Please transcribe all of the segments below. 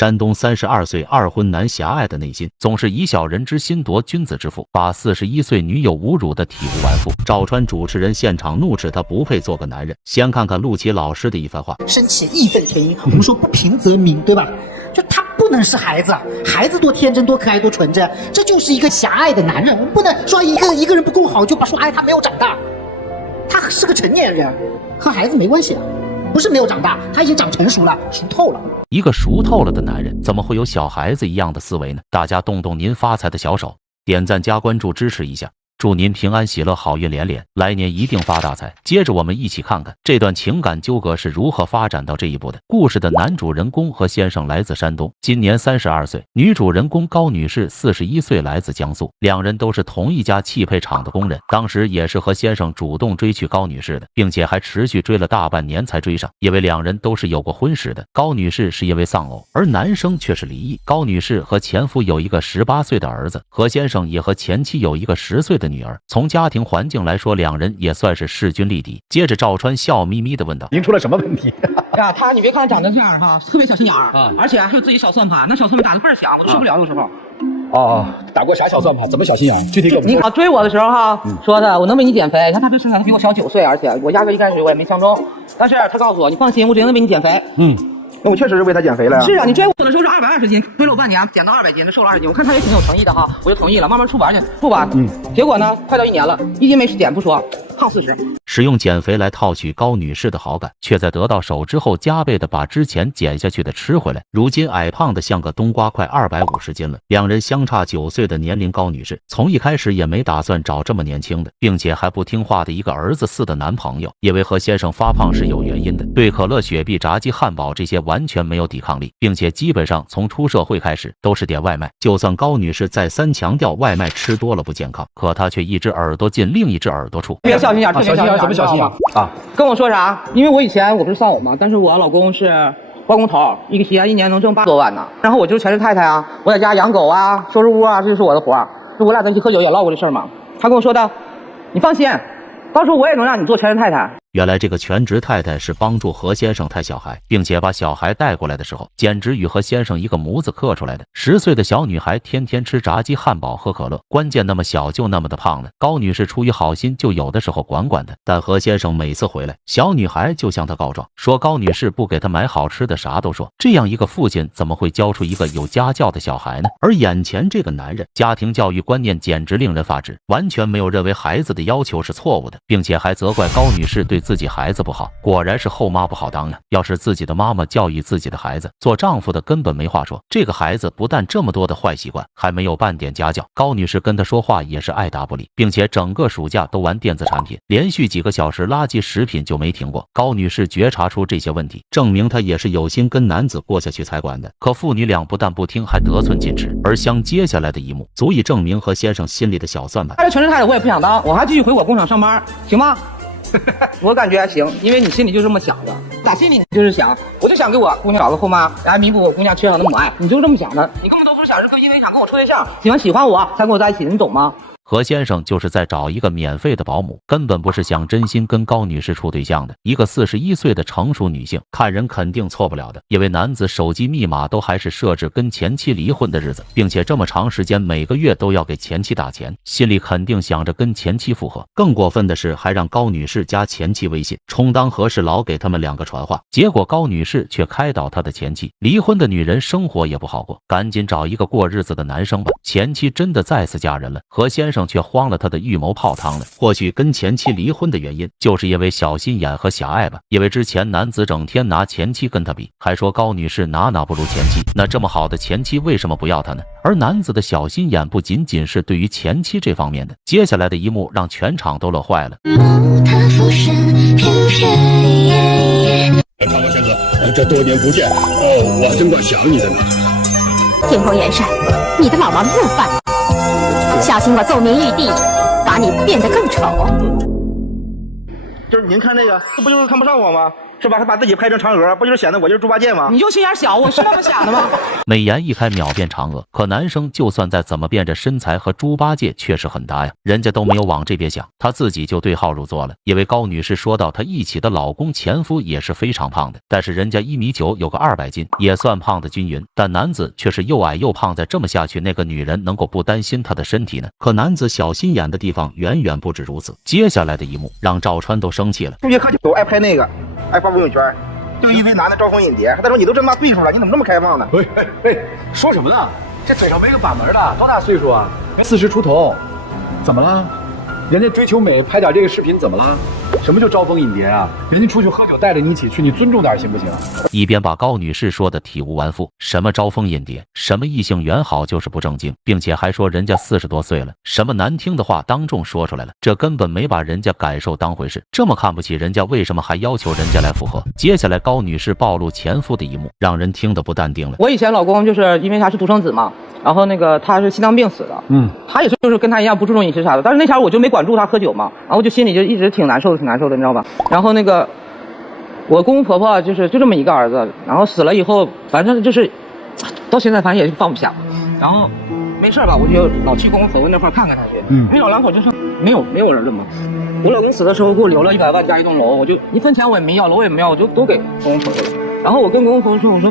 山东32岁二婚男狭隘的内心，总是以小人之心夺君子之腹，把41岁女友侮辱的体无完肤。赵川主持人现场怒斥他不配做个男人。先看看陆琪老师的一番话：生且义愤填膺，我们说不平则鸣，对吧？就他不能是孩子，孩子多天真、多可爱、多纯真，这就是一个狭隘的男人。我们不能说一个人不够好就把说他没有长大，他是个成年人，和孩子没关系啊。不是没有长大，他已经长成熟了，熟透了。一个熟透了的男人，怎么会有小孩子一样的思维呢？大家动动您发财的小手，点赞加关注支持一下。祝您平安喜乐，好运连连，来年一定发大财。接着我们一起看看这段情感纠葛是如何发展到这一步的。故事的男主人公何先生来自山东，今年32岁；女主人公高女士41岁，来自江苏。两人都是同一家汽配厂的工人，当时也是何先生主动追去高女士的，并且还持续追了大半年才追上，因为两人都是有过婚史的。高女士是因为丧偶，而男生却是离异。高女士和前夫有一个18岁的儿子，何先生也和前妻有一个10岁的女儿。从家庭环境来说，两人也算是势均力敌。接着赵川笑眯眯地问道：您出了什么问题？呀，你别看他长得这样哈，特别小心眼儿啊，而且还有自己小算盘，那小算盘打得倍儿响，我都受不了有时候。哦，打过啥小算盘？怎么小心眼？具体给我们说。你追我的时候哈，说的我能为你减肥，他身材比我小9岁，而且我压根一开始我也没相中，但是他告诉我，你放心，我只能为你减肥。那我确实是为他减肥了呀。是啊，你追我的时候是220斤，追了我半年，减到200斤，这瘦了20斤。我看他也挺有诚意的哈，我就同意了，慢慢出玩去，不管。结果呢，快到1年了，1斤没减不说，胖40。使用减肥来套取高女士的好感，却在得到手之后加倍的把之前减下去的吃回来。如今矮胖的像个冬瓜，快250斤了。两人相差9岁的年龄，高女士从一开始也没打算找这么年轻的，并且还不听话的一个儿子似的男朋友。因为何先生发胖是有原因的，对可乐、雪碧、炸鸡、汉堡这些完全没有抵抗力，并且基本上从出社会开始都是点外卖。就算高女士再三强调外卖吃多了不健康，可她却一只耳朵进另一只耳朵出。别小心眼，特别小心眼。怎么小心眼啊？跟我说啥？因为我以前我不是丧偶嘛，但是我老公是包工头，一个企业1年能挣8多万呢。然后我就是全职太太啊，我在家养狗啊，收拾屋啊，这就是我的活儿。我俩在一起喝酒也唠过这事儿嘛。他跟我说的，你放心，到时候我也能让你做全职太太。原来这个全职太太是帮助何先生带小孩，并且把小孩带过来的时候，简直与何先生一个模子刻出来的。10岁的小女孩天天吃炸鸡、汉堡、喝可乐，关键那么小就那么的胖呢。高女士出于好心，就有的时候管管她，但何先生每次回来，小女孩就向他告状，说高女士不给她买好吃的，啥都说。这样一个父亲怎么会教出一个有家教的小孩呢？而眼前这个男人，家庭教育观念简直令人发指，完全没有认为孩子的要求是错误的，并且还责怪高女士对自己孩子不好。果然是后妈不好当呀！要是自己的妈妈教育自己的孩子，做丈夫的根本没话说。这个孩子不但这么多的坏习惯，还没有半点家教。高女士跟他说话也是爱答不理，并且整个暑假都玩电子产品，连续几个小时垃圾食品就没停过。高女士觉察出这些问题，证明她也是有心跟男子过下去才管的。可父女俩不但不听，还得寸进尺。而相接下来的一幕，足以证明何先生心里的小算盘。他这全职太太我也不想当，我还继续回我工厂上班，行吗？我感觉还行，因为你心里就这么想的，打心里就是想，我就想给我姑娘找个后妈，来弥补我姑娘缺少的母爱，你就是这么想的，你根本都不是想，是因为想跟我处对象，喜欢我才跟我在一起，你懂吗？何先生就是在找一个免费的保姆，根本不是想真心跟高女士处对象的。一个41岁的成熟女性，看人肯定错不了的，因为男子手机密码都还是设置跟前妻离婚的日子，并且这么长时间每个月都要给前妻打钱，心里肯定想着跟前妻复合。更过分的是，还让高女士加前妻微信，充当和事佬给他们两个传话。结果高女士却开导他的前妻，离婚的女人生活也不好过，赶紧找一个过日子的男生吧。前妻真的再次嫁人了，何先生却慌了他的预谋泡汤了。或许跟前妻离婚的原因就是因为小心眼和狭隘吧，因为之前男子整天拿前妻跟他比，还说高女士哪不如前妻，那这么好的前妻为什么不要他呢？而男子的小心眼不仅仅是对于前妻这方面的，接下来的一幕让全场都乐坏了。长河先生，这多年不见，我还真怪想你的呢。天蓬元帅，你的老毛病又犯了，小心我奏明玉帝，把你变得更丑。就是您看这个，这不就是看不上我吗？是吧？他把自己拍成嫦娥，不就是显得我就是猪八戒吗？你就心眼小，我是那么想的吗？美颜一开秒变嫦娥，可男生就算再怎么变，这身材和猪八戒确实很搭呀，人家都没有往这边想，他自己就对号入座了。因为高女士说到她一起的老公前夫也是非常胖的，但是人家1.9米有个200斤，也算胖的均匀，但男子却是又矮又胖，再这么下去，那个女人能够不担心他的身体呢？可男子小心眼的地方远远不止如此。接下来的一幕让赵川都生气了。出去喝酒爱拍那个，爱发朋友圈，就因为男的招蜂引蝶。他说你都这么大岁数了，你怎么这么开放呢？喂，说什么呢？这嘴上没个把门的，多大岁数啊？40出头，怎么了？人家追求美，拍点这个视频怎么了？什么就招蜂引蝶啊？人家出去喝酒带着你一起去，你尊重点行不行？一边把高女士说的体无完肤，什么招蜂引蝶，什么异性缘好就是不正经，并且还说人家40多岁了，什么难听的话当众说出来了，这根本没把人家感受当回事。这么看不起人家，为什么还要求人家来附和？接下来高女士暴露前夫的一幕，让人听得不淡定了。我以前老公就是因为他是独生子嘛，然后他是心脏病死的，他也是就是跟他一样不注重饮食啥的，但是那前我就没管住他喝酒嘛，然后我就心里就一直挺难受的，你知道吧？然后我公公婆婆就这么一个儿子，然后死了以后，反正就是到现在反正也是放不下，然后没事吧，我就老去公公婆婆那块看看他去，因为老两口就是没有人了嘛。我老公死的时候给我留了100万加一栋楼，我就1分钱我也没要，楼也没要，我就都给公公婆婆了。然后我跟公公婆婆说，我说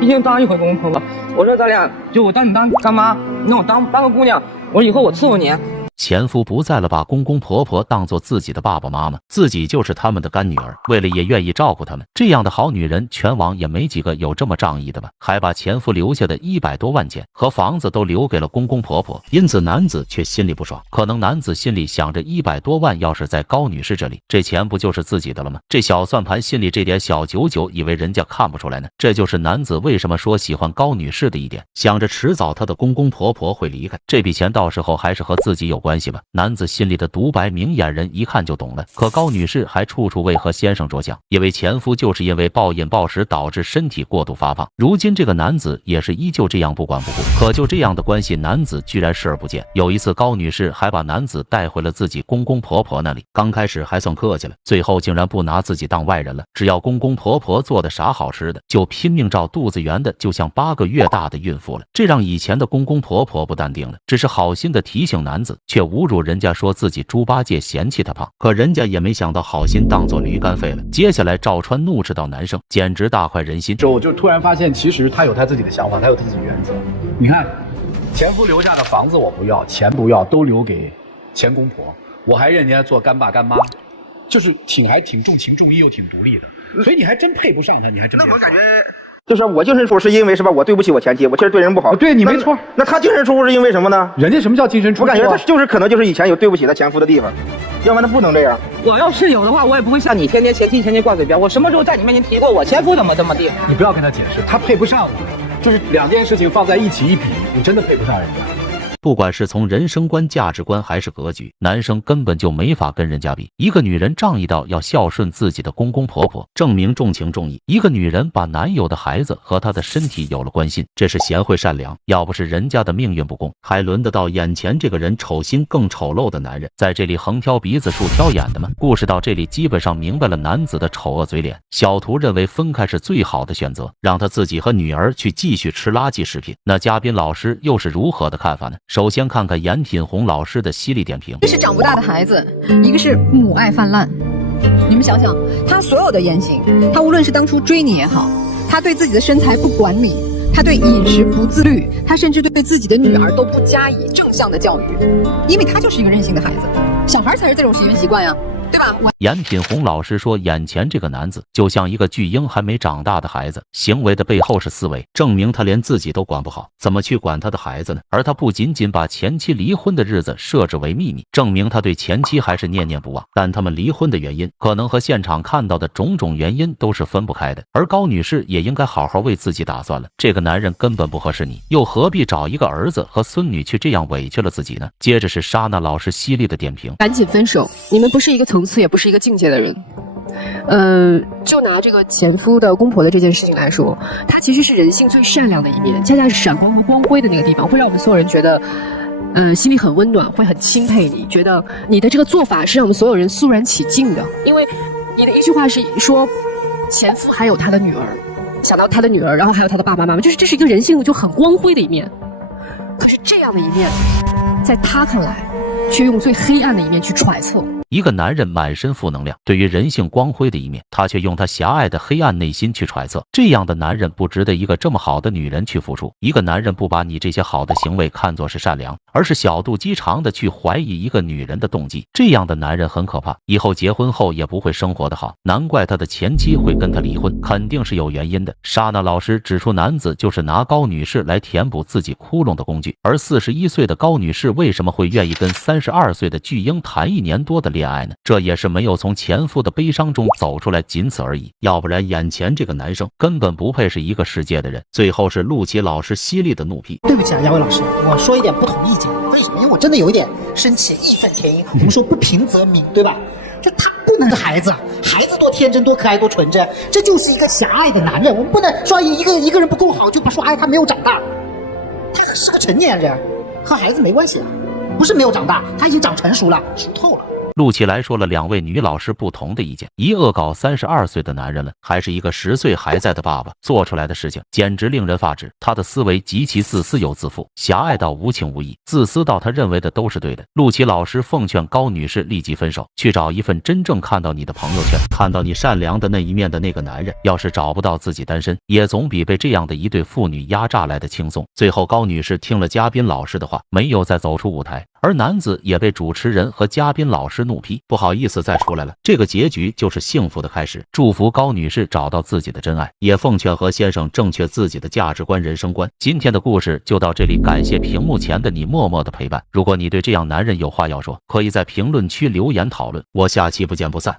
毕竟当一回公公婆婆，我说咱俩就我当你当干妈，那我当个姑娘，我说以后我伺候你。前夫不在了，把公公婆婆当作自己的爸爸妈妈，自己就是他们的干女儿，为了也愿意照顾他们，这样的好女人全网也没几个有这么仗义的吧？还把前夫留下的100多万钱和房子都留给了公公婆婆，因此男子却心里不爽。可能男子心里想着100多万要是在高女士这里，这钱不就是自己的了吗？这小算盘心里这点小九九，以为人家看不出来呢？这就是男子为什么说喜欢高女士的一点，想着迟早他的公公婆婆会离开，这笔钱到时候还是和自己有关系吧。男子心里的独白，明眼人一看就懂了。可高女士还处处为和先生着想，因为前夫就是因为暴饮暴食导致身体过度发胖，如今这个男子也是依旧这样不管不顾。可就这样的关系，男子居然视而不见。有一次高女士还把男子带回了自己公公婆婆那里，刚开始还算客气了，最后竟然不拿自己当外人了，只要公公婆婆做的啥好吃的就拼命照肚子圆的，就像8个月大的孕妇了。这让以前的公公婆婆不淡定了，只是好心的提醒男子，却侮辱人家说自己猪八戒嫌弃他胖，可人家也没想到好心当做驴肝肺了。接下来赵川怒斥到男生，简直大快人心。我就突然发现，其实他有他自己的想法，他有自己的原则。你看，前夫留下的房子我不要，钱不要，都留给前公婆，我还认人家做干爸干妈，就是还挺重情重义又挺独立的，所以你还真配不上他，你还真。那我感觉。就是我净身出是因为是吧？我对不起我前妻，我确实对人不好。对你没错。那他净身出是因为什么呢？人家什么叫净身出？我感觉他就是可能就是以前有对不起他前夫的地方，要不然他不能这样。我要是有的话，我也不会像你天天前妻挂嘴边。我什么时候在你面前提过我前夫怎么地？你不要跟他解释，他配不上我。就是2件事情放在一起一比，你真的配不上人家。不管是从人生观、价值观还是格局，男生根本就没法跟人家比。一个女人仗义到要孝顺自己的公公婆婆，证明重情重义；一个女人把男友的孩子和她的身体有了关心，这是贤惠善良。要不是人家的命运不公，还轮得到眼前这个人丑心更丑陋的男人在这里横挑鼻子竖挑眼的吗？故事到这里基本上明白了男子的丑恶嘴脸。小图认为分开是最好的选择，让他自己和女儿去继续吃垃圾食品。那嘉宾老师又是如何的看法呢？首先看看严品红老师的犀利点评。一个是长不大的孩子，一个是母爱泛滥。你们想想，他所有的言行，他无论是当初追你也好，他对自己的身材不管理，他对饮食不自律，他甚至对自己的女儿都不加以正向的教育，因为他就是一个任性的孩子。小孩才是这种行为习惯呀。对吧？严品红老师说，眼前这个男子就像一个巨婴还没长大的孩子，行为的背后是思维，证明他连自己都管不好，怎么去管他的孩子呢？而他不仅仅把前妻离婚的日子设置为秘密，证明他对前妻还是念念不忘。但他们离婚的原因，可能和现场看到的种种原因都是分不开的。而高女士也应该好好为自己打算了，这个男人根本不合适你，又何必找一个儿子和孙女去这样委屈了自己呢？接着是莎娜老师犀利的点评：赶紧分手，你们不是一个层次，也不是一个境界的人。就拿这个前夫的公婆的这件事情来说，他其实是人性最善良的一面，恰恰是闪光和光辉的那个地方，会让我们所有人觉得心里很温暖，会很钦佩你，觉得你的这个做法是让我们所有人肃然起敬的。因为你的一句话是说前夫还有他的女儿，想到他的女儿，然后还有他的爸爸妈妈，就是这是一个人性就很光辉的一面。可是这样的一面，在他看来，却用最黑暗的一面去揣测。一个男人满身负能量，对于人性光辉的一面，他却用他狭隘的黑暗内心去揣测。这样的男人不值得一个这么好的女人去付出。一个男人不把你这些好的行为看作是善良，而是小肚鸡肠的去怀疑一个女人的动机。这样的男人很可怕，以后结婚后也不会生活的好。难怪他的前妻会跟他离婚，肯定是有原因的。莎娜老师指出，男子就是拿高女士来填补自己窟窿的工具。而41岁的高女士为什么会愿意跟32岁的巨婴谈1年多的恋爱呢？这也是没有从前夫的悲伤中走出来，仅此而已。要不然眼前这个男生根本不配是一个世界的人。最后是陆琪老师犀利的怒批：对不起啊，杨伟老师，我说一点不同意见。为什么？因为我真的有一点生气，义愤填膺。我们说不平则鸣，对吧？就他不能是孩子，孩子多天真多可爱多纯真，这就是一个狭隘的男人。我们不能说一个人不够好就把说他没有长大，他是个成年人，和孩子没关系啊，不是没有长大，他已经长成熟了，熟透了。陆琪来说了2位女老师不同的意见，一恶搞32岁的男人了，还是一个10岁还在的爸爸做出来的事情，简直令人发指。他的思维极其自私又自负，狭隘到无情无义，自私到他认为的都是对的。陆琪老师奉劝高女士立即分手，去找一份真正看到你的朋友圈，看到你善良的那一面的那个男人。要是找不到自己单身，也总比被这样的一对父女压榨来的轻松。最后高女士听了嘉宾老师的话，没有再走出舞台，而男子也被主持人和嘉宾老师怒批，不好意思再出来了。这个结局就是幸福的开始。祝福高女士找到自己的真爱，也奉劝何先生正确自己的价值观人生观。今天的故事就到这里，感谢屏幕前的你默默的陪伴。如果你对这样男人有话要说，可以在评论区留言讨论，我下期不见不散。